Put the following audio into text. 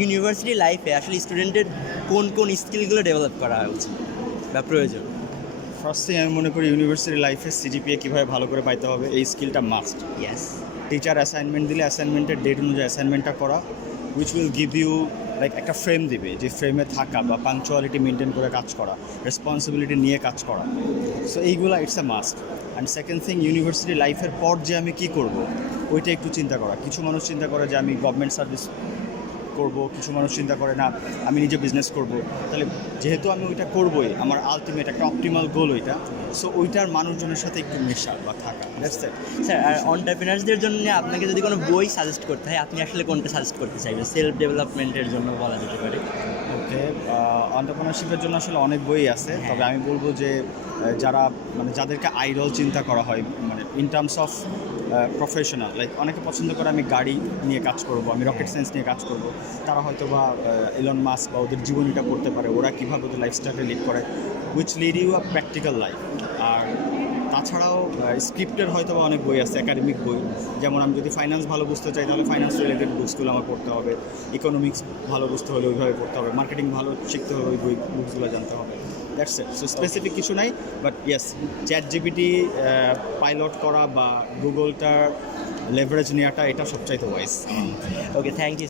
University লাইফে আসলে স্টুডেন্টের কোন কোন স্কিলগুলো ডেভেলপ করা উচিত বা প্রয়োজন? ফার্স্ট থিং আমি মনে করি ইউনিভার্সিটি লাইফে সিজিপিএ কীভাবে ভালো করে পাইতে হবে এই স্কিলটা মাস্ট। ইয়েস। টিচার অ্যাসাইনমেন্ট দিলে অ্যাসাইনমেন্টের ডেট অনুযায়ী অ্যাসাইনমেন্টটা করা, which will give you like একটা ফ্রেম দিবে, যে ফ্রেমে থাকা বা পাংচুয়ালিটি মেনটেন করে কাজ করা, রেসপন্সিবিলিটি নিয়ে কাজ করা। সো এইগুলা it's a must. And second thing, university লাইফের পর যে আমি কী করব ওইটা একটু চিন্তা করা। কিছু মানুষ চিন্তা করে যে আমি গভর্নমেন্ট সার্ভিস করব, কিছু মানুষ চিন্তা করে না আমি নিজে বিজনেস করব। তাহলে যেহেতু আমি ওইটা করবই, আমার আলটিমেট একটা অপটিমাল গোল ওইটা, সো ওইটার মানুষজনের সাথে একটু মেশা বা থাকা, দ্যাটস ইট। স্যার, আর অন্টারপ্রিনার্সদের জন্য আপনাকে যদি কোনো বই সাজেস্ট করতে হয়, আপনি আসলে কোনটা সাজেস্ট করতে চাইবেন? সেলফ ডেভেলপমেন্টের জন্য বলা যেতে পারে। ওকে, অন্টারপ্রেনারশিপের জন্য আসলে অনেক বই আছে, তবে আমি বলবো যে যারা মানে যাদেরকে আইডল চিন্তা করা হয়, মানে in terms of professional, like অনেকে পছন্দ করে আমি গাড়ি নিয়ে কাজ করব, আমি রকেট সায়েন্স নিয়ে কাজ করব, তারা হয়তো বা এলন মাস্ক বা ওদের জীবনীটা পড়তে পারে, ওরা কীভাবে ওদের লাইফস্টাইলটা লিড করে, which lead you a practical life. আর তাছাড়াও স্ক্রিপ্টের হয়তো বা অনেক বই আছে, একাডেমিক বই, যেমন আমি যদি ফাইন্যান্স ভালো বুঝতে চাই তাহলে ফাইন্যান্স রিলেটেড বুকসগুলো আমার পড়তে হবে, ইকোনমিক্স ভালো বুঝতে হলে ওইভাবে পড়তে হবে, মার্কেটিং ভালো শিখতে হলে ওই বুকসগুলো জানতে হবে। That's it. সো স্পেসিফিক কিছু নাই, but yes, chat GPT pilot করা বা গুগলটার লেভারেজ নেওয়াটা এটা সবচাইতে ওয়াইজ। Okay, thank you.